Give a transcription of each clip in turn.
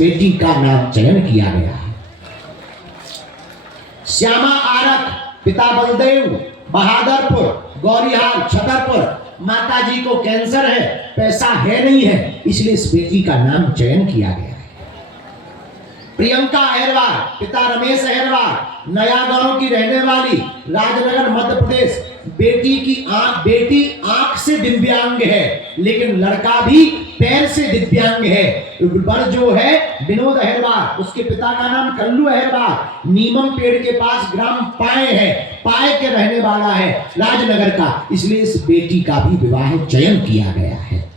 बेटी का नाम चयन किया गया है। श्यामा आरक, पिता बलदेव, बहादुरपुर, गौरीहार, छतरपुर। माता जी को कैंसर है, पैसा है नहीं है, इसलिए इस बेटी का नाम चयन किया गया है। प्रियंका अहिरवार, पिता रमेश अहिरवार, नया गांव की रहने वाली, राजनगर मध्य प्रदेश। बेटी आंख से दिव्यांग है, लेकिन लड़का भी पैर से दिव्यांग है। वर जो है विनोद अहिरवार, उसके पिता का नाम कल्लू अहिरवार, नीमम पेड़ के पास ग्राम पाए है, पाए के रहने वाला है, राजनगर का। इसलिए इस बेटी का भी विवाह चयन किया गया है।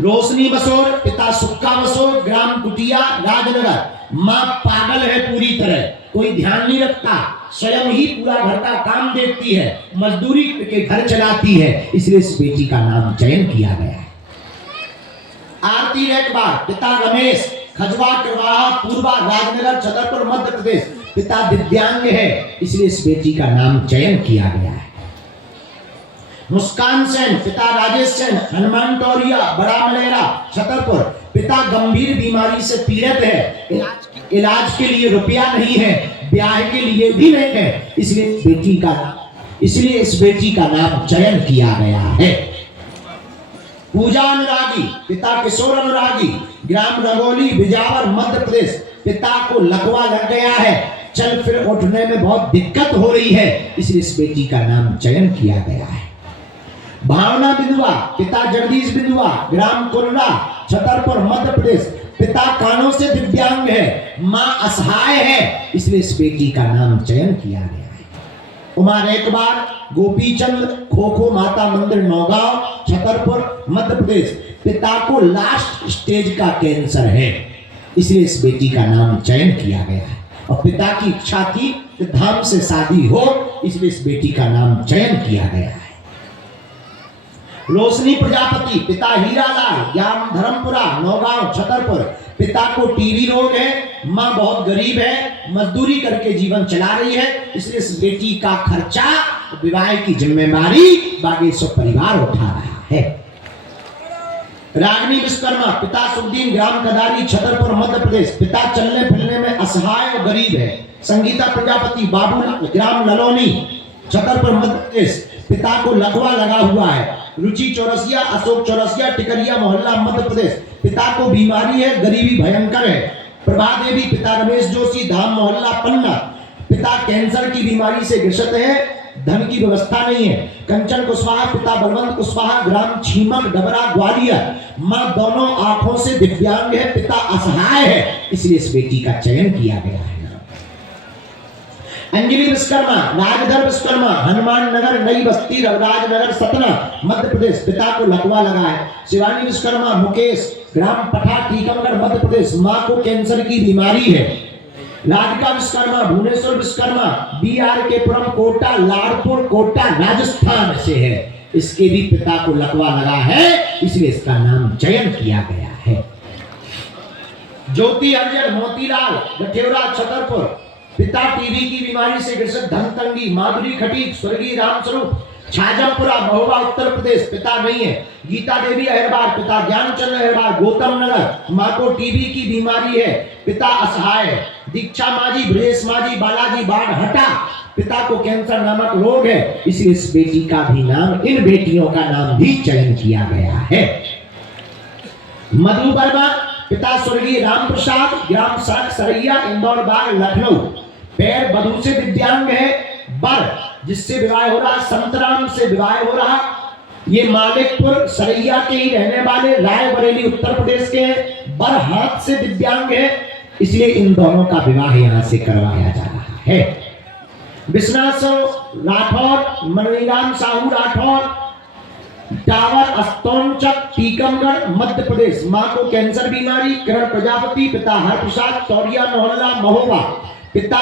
रोशनी बसोर, पिता सुक्का बसोर, ग्राम कुटिया, राजनगर। मां पागल है पूरी तरह, कोई ध्यान नहीं रखता, स्वयं ही पूरा घर का काम देखती है, मजदूरी के घर चलाती है, इसलिए इस बेटी का नाम चयन किया गया है। आरती रेखबार, पिता रमेश, खजवा करवाहा, पूर्वा, राजनगर, छतरपुर, मध्य प्रदेश। पिता दिव्यांग है, इसलिए इस बेटी का नाम चयन किया गया है। मुस्कान सेन, पिता राजेश सेन, हनुमान टोरिया, बड़ा मलेरा, छतरपुर। पिता गंभीर बीमारी से पीड़ित है, इलाज के लिए रुपया नहीं है, ब्याह के लिए भी नहीं है, इसलिए इस बेटी का नाम चयन किया गया है। पूजा अनुरागी, पिता किशोर अनुरागी, ग्राम रंगोली, बिजावर, मध्य प्रदेश। पिता को लकवा लग गया है, चल फिर उठने में बहुत दिक्कत हो रही है, इसलिए इस बेटी का नाम चयन किया गया है। भावना बिंदुआ, पिता जगदीश बिंदुआ, ग्राम कुर्रा, छतरपुर, मध्य प्रदेश। पिता कानों से दिव्यांग है, मां असहाय है, इसलिए इस बेटी का नाम चयन किया गया है। उमा रेखबार, गोपीचंद, खोखो माता मंदिर, नौगांव, छतरपुर, मध्य प्रदेश। पिता को लास्ट स्टेज का कैंसर है, इसलिए इस बेटी का नाम चयन किया गया है। और पिता की इच्छा थी कि धाम से शादी हो, इसलिए इस बेटी का नाम चयन किया गया है। रोशनी प्रजापति, पिता हीरालाल, ग्राम धर्मपुरा, नौगांव, छतरपुर। पिता को टीबी रोग है, मां बहुत गरीब है, मजदूरी करके जीवन चला रही है, इसलिए इस बेटी का खर्चा, विवाह की जिम्मेदारी बागेश्वर परिवार उठा रहा है। रागनी विश्वकर्मा, पिता सुखदीन, ग्राम कदारी, छतरपुर, मध्य प्रदेश। पिता चलने फिरने में असहाय और गरीब है। संगीता प्रजापति, बाबूलाल, ग्राम ललोनी, छतरपुर, मध्य प्रदेश। पिता को लकवा लगा हुआ है। रुचि चौरसिया, अशोक चौरसिया, टिकरिया मोहल्ला, मध्य प्रदेश। पिता को बीमारी है, गरीबी भयंकर है। प्रभा देवी, पिता रमेश जोशी, धाम मोहल्ला, पन्ना। पिता कैंसर की बीमारी से ग्रसित है, धन की व्यवस्था नहीं है। कंचन कुशवाहा, पिता बलवंत कुशवाहा, ग्राम छीमक, डबरा, ग्वालियर। मां दोनों आंखों से दिव्यांग है, पिता असहाय है, इसलिए इस बेटी का चयन किया गया है। अंजलि विश्वकर्मा, राजधर विश्वकर्मा, हनुमान नगर, नई बस्ती, राजनगर, सतना, मध्य प्रदेश। पिता को लकवा लगा है। शिवानी विश्वकर्मा, मुकेश, ग्राम पठा, टीकमगढ़, मध्य प्रदेश। मां को कैंसर की बीमारी है। राधिका विश्वकर्मा, भुवनेश्वर विश्वकर्मा, BR के पुरम, कोटा, लाड़पुर, कोटा, राजस्थान से है। इसके भी पिता को लकवा लगा है, इसलिए इसका नाम चयन किया गया है। ज्योति अर्जन, मोतीलाल, गठेवरा, छतरपुर। पिता टीबी की बीमारी से ग्रसित, धनतंगी। माधुरी खटीक, स्वर्गीय रामस्वरूप, छाजमपुरा, महोबा, उत्तर प्रदेश। पिता नहीं है। गीता देवी अहिरबार, पिता ज्ञानचंद्र अहिरबार, गौतम नगर। मां को टीबी की बीमारी है, पिता असहाय है। दीक्षा माजी, ब्रजेश माजी, बालाजी, बाढ़ हटा। पिता को कैंसर नामक रोग है, इसलिए इस बेटी का भी नाम, इन बेटियों का नाम भी चयन किया गया है। मधु वर्मा, पिता स्वर्गीय राम प्रसाद, ग्राम साख सरैया, इंदौर बाग, लखनऊ। पैर बधू से दिव्यांग है। बर जिससे विवाह हो रहा, संतराम से विवाह हो रहा। ये मालिकपुर सरैया के ही रहने वाले, रायबरेली, उत्तर प्रदेश के हैं। बर हाथ से दिव्यांग है, इसलिए इन दोनों का विवाह यहां से करवाया जा रहा है। विश्वनाथ राठौर, मनवीराम साहू राठौर, टावर, अस्तौंचक, टीकमगढ़, मध्य प्रदेश। मां को कैंसर बीमारी। किरण प्रजापति, पिता हरप्रसाद, तौरिया मोहल्ला, महोबा। पिता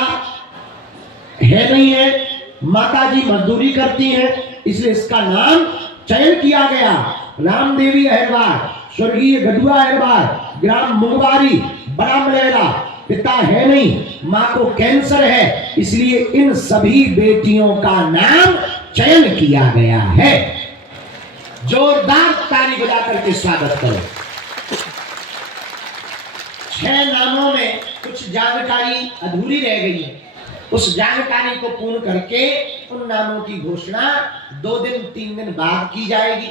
है नहीं है, माता जी मजदूरी करती हैं, इसलिए इसका नाम चयन किया गया। रामदेवी अहिरबार, स्वर्गीय गडुआ अहिरबार, ग्राम मुंगवारी, बड़ा मलेरा। पिता है नहीं, मां को कैंसर है, इसलिए इन सभी बेटियों का नाम चयन किया गया है। जोरदार ताली बजा करके स्वागत करो। 6 नामों में कुछ जानकारी अधूरी रह गई है। उस जानकारी को पूर्ण करके उन नामों की घोषणा 2 दिन 3 दिन बाद की जाएगी।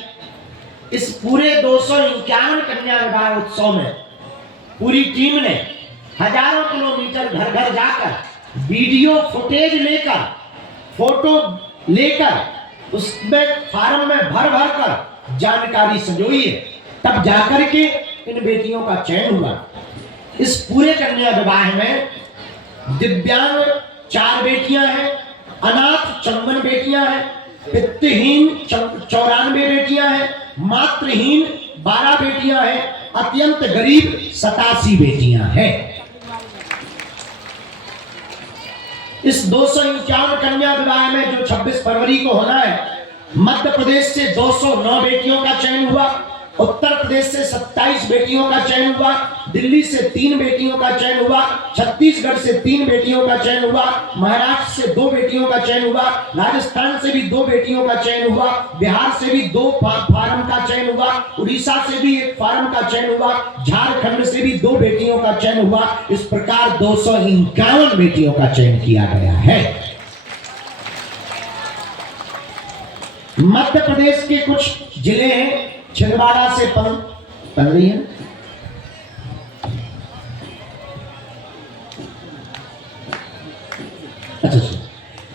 इस पूरे 251 कन्या विवाह उत्सव में पूरी टीम ने हजारों किलोमीटर घर घर जाकर वीडियो फुटेज लेकर, फोटो लेकर, उसमें फार्म में भर भर कर जानकारी संजोई है, तब जाकर के इन बेटियों का चयन हुआ। इस पूरे कन्या विवाह में दिव्यांग 4 बेटियां हैं, अनाथ 54 बेटियां हैं, पितृहीन 94 बेटियां हैं, मातृहीन 12 बेटियां हैं, अत्यंत गरीब 87 बेटियां हैं। इस 251 कन्या विवाह में जो 26 फरवरी को होना है, मध्य प्रदेश से 209 बेटियों का चयन हुआ, उत्तर प्रदेश से 27 बेटियों का चयन हुआ, दिल्ली से 3 बेटियों का चयन हुआ, छत्तीसगढ़ से 3 बेटियों का चयन हुआ, महाराष्ट्र से 2 बेटियों का चयन हुआ, राजस्थान से भी 2 बेटियों का चयन हुआ, बिहार से भी 2 फार्म का चयन हुआ, उड़ीसा से भी 1 फार्म का चयन हुआ, झारखंड से भी 2 बेटियों का चयन हुआ। इस प्रकार 251 बेटियों का चयन किया गया है। मध्य प्रदेश के कुछ जिले हैं, छिंदवाड़ा से 15 है, अच्छा,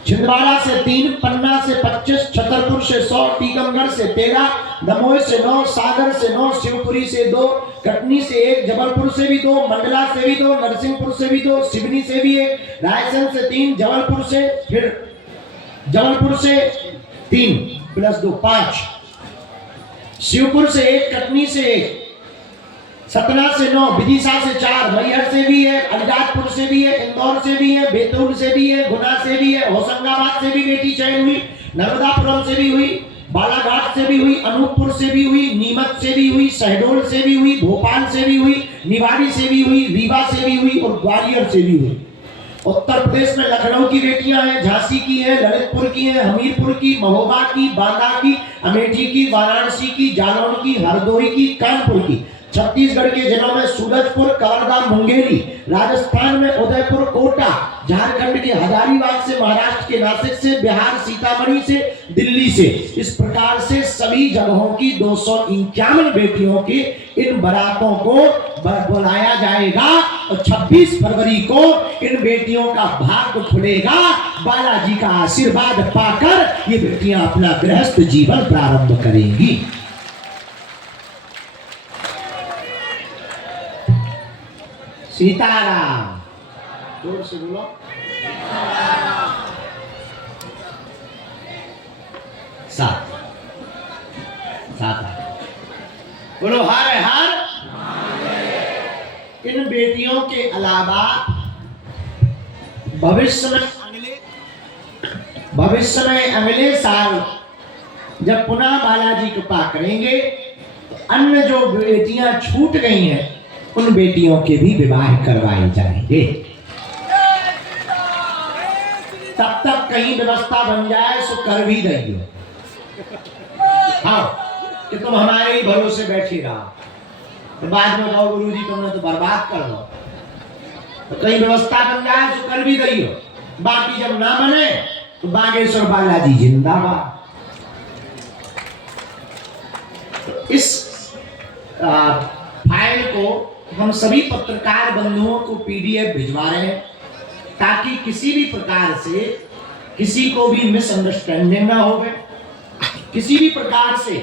छिंदवाड़ा से 3, पन्ना से 25, छतरपुर से 100, टीकमगढ़ से 13, दमोह से 9, सागर से 9, शिवपुरी से 2, कटनी से 1, जबलपुर से भी 2, मंडला से भी 2, नरसिंहपुर से भी 2, सिवनी से भी 1, रायसेन से 3, जबलपुर से 3 प्लस 2 5, शिवपुर से 1, कटनी से 1, सतना से 9, विदिशा से 4, मैहर से भी है, अलीराजपुर से भी है, इंदौर से भी है, बैतूल से भी है, गुना से भी है, होशंगाबाद से भी बेटी चयन हुई, नर्मदापुरम से भी हुई, बालाघाट से भी हुई, अनूपपुर से भी हुई, नीमच से भी हुई, शहडोल से भी हुई, भोपाल से भी हुई, निवाड़ी से भी हुई, रीवा से भी हुई और ग्वालियर से भी हुई। उत्तर प्रदेश में लखनऊ की बेटियां हैं, झांसी की है, ललितपुर की है, हमीरपुर की, महोबा की, बांदा की, अमेठी की, वाराणसी की, जालौन की, हरदोई की, कानपुर की। छत्तीसगढ़ के जिलों में सूरजपुर, कवर्धा, मुंगेली, राजस्थान में उदयपुर, कोटा, झारखंड के हजारीबाग से, महाराष्ट्र के नासिक से, बिहार सीतामढ़ी से, दिल्ली से। इस प्रकार से सभी जगहों की 251 बेटियों की इन बारातों को बुलाया जाएगा और 26 फरवरी को इन बेटियों का भाग्य खुलेगा। बालाजी का आशीर्वाद पाकर ये बेटियां अपना गृहस्थ जीवन प्रारंभ करेंगी। सीताराम, जोर से बोलो। साथ बोलो हर हर। इन बेटियों के अलावा भविष्य में अगले साल जब पुनः बालाजी कृपा करेंगे तो अन्य जो बेटियां छूट गई हैं उन बेटियों के भी विवाह करवाए जाएंगे। तब तक कहीं व्यवस्था बन जाए सो कर भी देंगे। हाँ, कि तुम हमारे ही भरोसे बैठे रहो, तो बाद में कहो गुरु जी तुमने तो बर्बाद कर दो। तो कहीं व्यवस्था बन जाए सो कर भी दियो, बाकी जब ना बने तो बागेश्वर बालाजी जिंदाबाद। तो इस फाइल को हम सभी पत्रकार बंधुओं को पीडीएफ भिजवा रहे हैं ताकि किसी भी प्रकार से किसी को भी मिसअंडरस्टैंडिंग ना होवे, किसी भी प्रकार से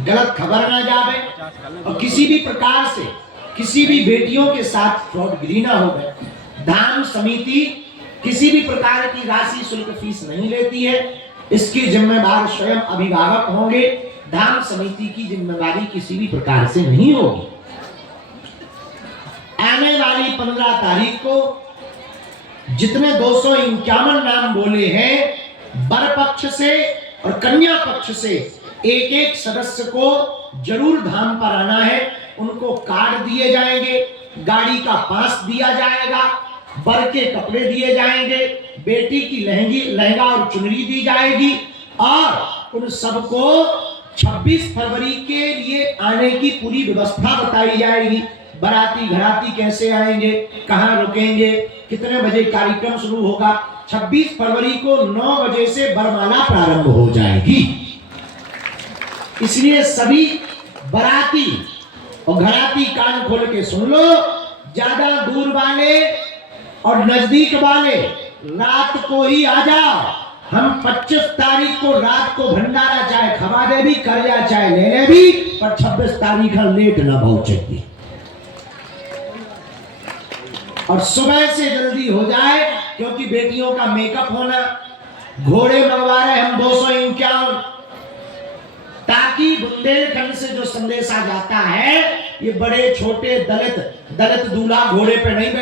गलत खबर ना जावे और किसी भी प्रकार से किसी भी बेटियों के साथ फ्रॉडगिरी ना होवे। धाम समिति किसी भी प्रकार की राशि शुल्क फीस नहीं लेती है, इसके जिम्मेदार स्वयं अभिभावक होंगे। धाम समिति की जिम्मेदारी किसी भी प्रकार से नहीं होगी। आने वाली 15 तारीख को जितने 251 नाम बोले हैं, वर पक्ष से और कन्या पक्ष से एक एक सदस्य को जरूर धाम पर आना है। उनको कार्ड दिए जाएंगे, गाड़ी का पास दिया जाएगा, वर के कपड़े दिए जाएंगे, बेटी की लहंगा और चुनरी दी जाएगी और उन सबको 26 फरवरी के लिए आने की पूरी व्यवस्था बताई जाएगी। बाराती घराती कैसे आएंगे, कहाँ रुकेंगे, कितने बजे कार्यक्रम शुरू होगा। 26 फरवरी को 9 बजे से बरमाला प्रारंभ हो जाएगी। इसलिए सभी बाराती और घराती कान खोल के सुन लो। ज्यादा दूर वाले और नजदीक वाले रात को ही आ जाओ। हम 25 तारीख को रात को भंडारा चाहे खवा दे भी, कर्जा चाहे ले ले भी, पर 26 तारीख लेट ना पहुंचेगी। और सुबह से जल्दी हो जाए, क्योंकि बेटियों का मेकअप होना, घोड़े मंगवा रहे हम 251, ताकि बुंदेलखंड से जो संदेशा जाता है, ये बड़े छोटे दलित दूल्हा घोड़े पे नहीं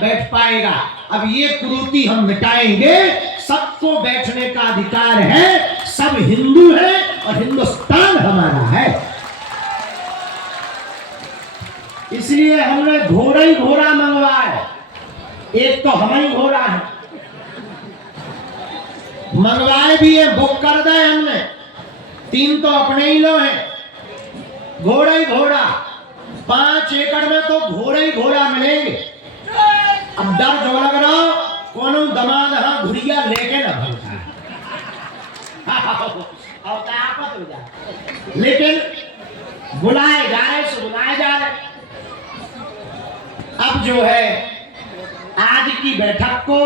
बैठ पाएगा। अब ये कुरीति हम मिटाएंगे। सबको बैठने का अधिकार है, सब हिंदू है और हिंदुस्तान हमारा है। इसलिए हमने घोड़ा ही घोड़ा मंगवाया। एक तो हम ही घोड़ा है, मंगवाए भी है, बुक कर दे हमने। 3 तो अपने ही लो हैं। घोड़ा ही घोड़ा, 5 एकड़ में तो घोड़ा ही घोड़ा मिलेंगे। अब डर जो लग रहा हो, कौन दमाद हाँ घुड़िया लेके ना भगता है। लेकिन बुलाए जा रहे, सो बुलाए जा रहे। अब जो है आज की बैठक को,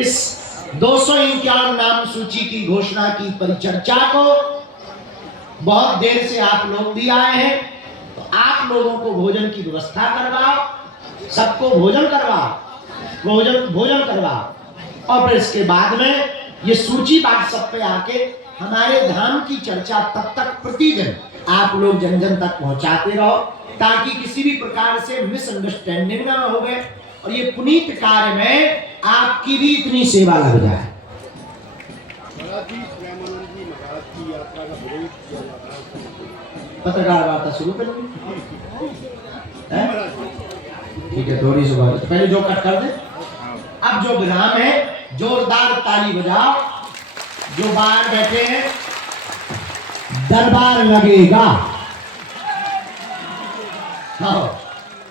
इस 251 नाम सूची की घोषणा की परिचर्चा को बहुत देर से आप लोग भी आए हैं, तो आप लोगों को भोजन की व्यवस्था करवाओ, सबको भोजन करवाओ, भोजन करवाओ। और फिर इसके बाद में ये सूची व्हाट्सएप पे आके हमारे धाम की चर्चा तब तक प्रतिदिन आप लोग जन जन तक पहुंचाते रहो, ताकि किसी भी प्रकार से मिसअंडरस्टैंडिंग ना हो गए और ये पुनीत कार्य में आपकी भी इतनी सेवा लग जाए। पत्रकार वार्ता शुरू करेंगे, ठीक है? थोड़ी सी बात पहले जो कट कर दे। अब जो विराम है, जोरदार ताली बजाओ। जो बाहर बैठे हैं, दरबार लगेगा। हाँ,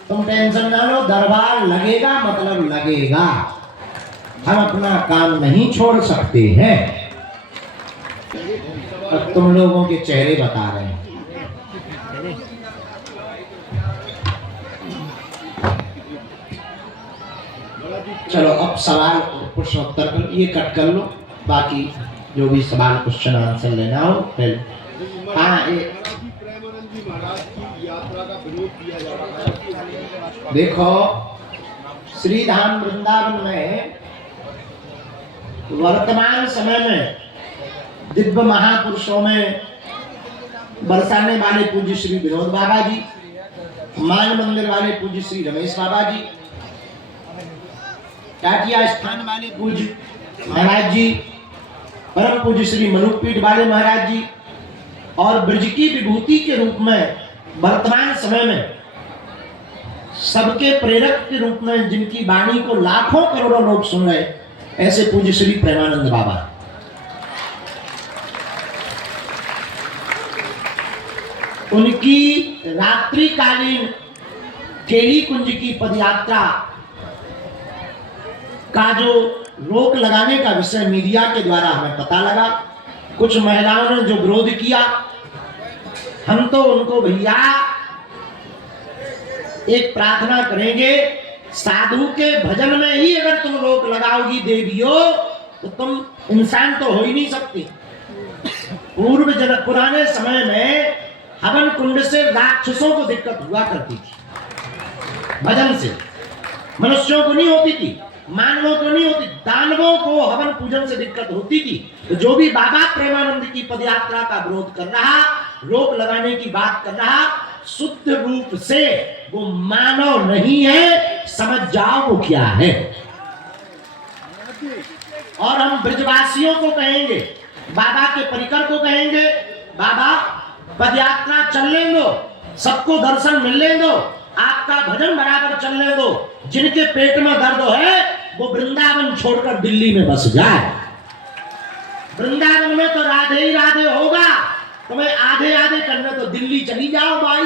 तुम टेंशन ना लो, दरबार लगेगा मतलब लगेगा। हम अपना काम नहीं छोड़ सकते हैं। अब तुम लोगों के चेहरे बता रहे हैं। चलो अब सवाल प्रश्न उत्तर कर, ये कट कर लो, बाकी जो भी सवाल क्वेश्चन आंसर लेना हो पहले। हाँ, देखो श्री धाम वृंदावन में वर्तमान समय में दिव्य महापुरुषों में बरसाने वाले पूज्य श्री विनोद बाबा जी, मान मंदिर वाले पूज्य श्री रमेश बाबा जी, टाटिया स्थान वाले पूज्य महाराज जी, परम पूज्य श्री मनुपीठ वाले महाराज जी, और ब्रज की विभूति के रूप में वर्तमान समय में सबके प्रेरक के रूप में जिनकी वाणी को लाखों करोड़ों लोग सुन रहे, ऐसे पूज्य श्री प्रेमानंद बाबा। उनकी रात्रिकालीन केली कुंज की पदयात्रा का जो रोक लगाने का विषय मीडिया के द्वारा हमें पता लगा, कुछ महिलाओं ने जो विरोध किया, हम तो उनको भैया एक प्रार्थना करेंगे, साधु के भजन में ही अगर तुम रोक लगाओगी देवियों, तो तुम इंसान तो हो ही नहीं सकती। पुराने समय में हवन कुंड से राक्षसों को दिक्कत हुआ करती थी, भजन से मनुष्यों को नहीं होती थी, मानवों को नहीं होती, दानवों को हवन पूजन से दिक्कत होती थी। तो जो भी बाबा प्रेमानंद की पदयात्रा का विरोध कर रहा, रोक लगाने की बात कर रहा, शुद्ध रूप से वो मानव नहीं है, समझ जाओ वो क्या है। और हम ब्रजवासियों को कहेंगे, बाबा के परिकर को कहेंगे, बाबा पदयात्रा चलने दो, सबको दर्शन मिलने दो, आपका भजन बराबर चलने दो। जिनके पेट में दर्द है वो वृंदावन छोड़कर दिल्ली में बस जाए। वृंदावन में तो राधे ही राधे होगा, तुम्हें आधे आधे करने तो दिल्ली चली जाओ भाई।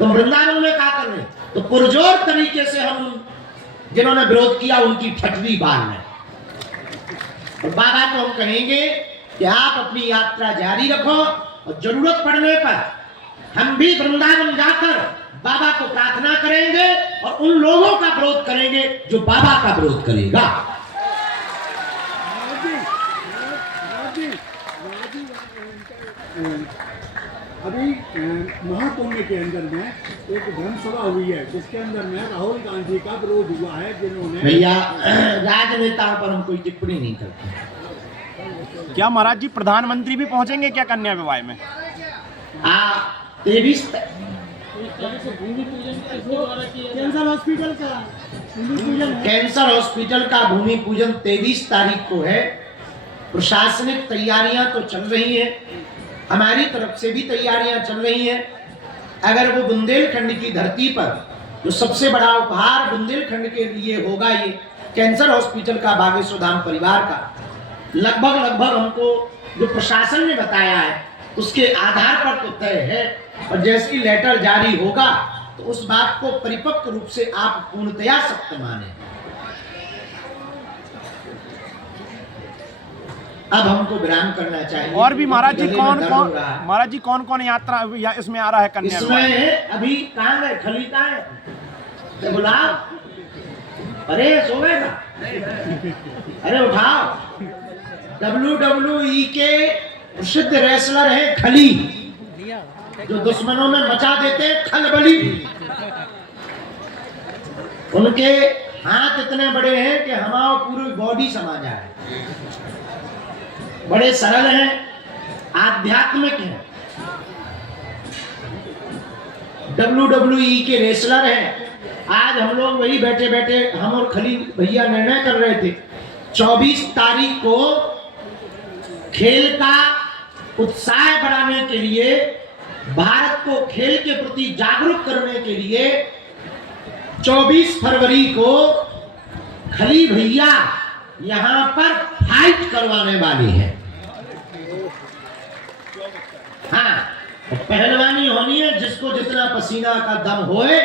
तुम वृंदावन में क्या कर रहे? तो पुरजोर तरीके से हम जिन्होंने विरोध किया उनकी ठटरी बाल में। और बाबा को हम कहेंगे कि आप अपनी यात्रा जारी रखो और जरूरत पड़ने पर हम भी वृंदावन जाकर बाबा को प्रार्थना करेंगे और उन लोगों का विरोध करेंगे जो बाबा का विरोध करेगा। अभी महाकुंभ के अंदर में एक धर्म सभा हुई है जिसके अंदर में राहुल गांधी का विरोध हुआ है, जिन्होंने भैया राजनेताओं पर हम कोई टिप्पणी नहीं करते। क्या महाराज जी प्रधानमंत्री भी पहुंचेंगे क्या कन्या विवाह में? 23 कैंसर हॉस्पिटल का भूमि पूजन 23 तारीख को है। प्रशासनिक तैयारियां तो चल रही हैं, हमारी तरफ से भी तैयारियां चल रही हैं। अगर वो बुंदेलखंड की धरती पर जो सबसे बड़ा उपहार बुंदेलखंड के लिए होगा, ये कैंसर हॉस्पिटल का बागेश्वर धाम परिवार का, लगभग हमको जो प्रशासन ने बताया है उसके आधार पर तो तय है। और जैसे ही लेटर जारी होगा तो उस बात को परिपक्व रूप से आप पूर्णतया सत्य माने। अब हमको विराम करना चाहिए। और भी महाराज जी कौन कौन यात्रा या इसमें आ रहा है कन्या? इसमें अभी कहाँ है? खली कहाँ है? गुलाब, अरे सोएगा, अरे उठाओ। WWE के प्रसिद्ध रेसलर है खली, जो दुश्मनों में मचा देते खलबली। उनके हाथ इतने बड़े हैं कि हमारा पूरी बॉडी समा जाए। बड़े सरल हैं, आध्यात्मिक हैं, WWE के रेसलर हैं। आज हम लोग वही बैठे बैठे हम और खली भैया निर्णय कर रहे थे 24 तारीख को खेल का उत्साह बढ़ाने के लिए, भारत को खेल के प्रति जागरूक करने के लिए 24 फरवरी को खली भैया यहां पर फाइट करवाने वाली है। हाँ, पहलवानी होनी है, जिसको जितना पसीना का दम होए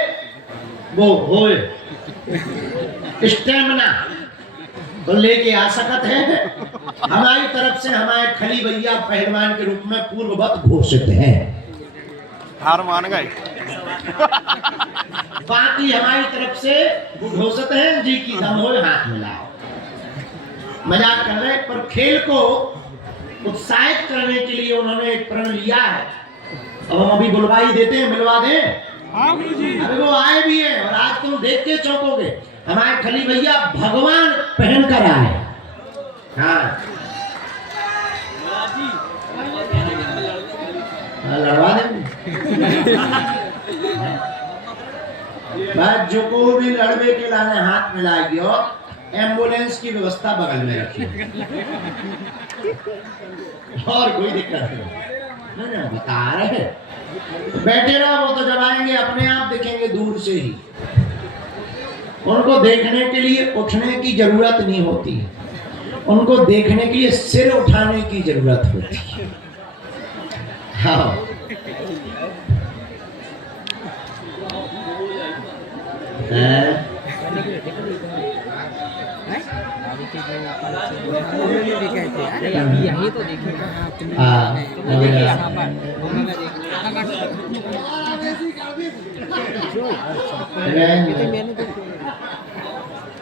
वो होए, स्टेमिना तो लेके आ सकत है। हमारी तरफ से हमारे खली भैया पहलवान के रूप में पूर्ववत घोषित हैं। हार मान गए। बाकी हमारी तरफ से घोषित है, जी की दम होए हाथ मिलाओ। मजाक कर रहे, पर खेल को उत्साहित करने के लिए उन्होंने एक प्रण लिया है। अब हम अभी बुलवाई देते हैं, मिलवा दें। अभी वो आए भी हैं और आज तुम देख के चौंकोगे। हमारे खली भैया भगवान पहन कर आए। हाँ, लड़वा देंगे। बात जो को भी लड़वे के लाने हाथ मिलाएगी और एम्बुलेंस की व्यवस्था बगल में रखी और कोई दिक्कत नहीं ना, बता रहे बैठे रहो। वो तो जब आएंगे अपने आप दिखेंगे दूर से ही। उनको देखने के लिए उठने की जरूरत नहीं होती, उनको देखने के लिए सिर उठाने की जरूरत होती है। हाँ, यही तो देखेगा।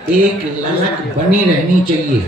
एक ललक बनी रहनी चाहिए।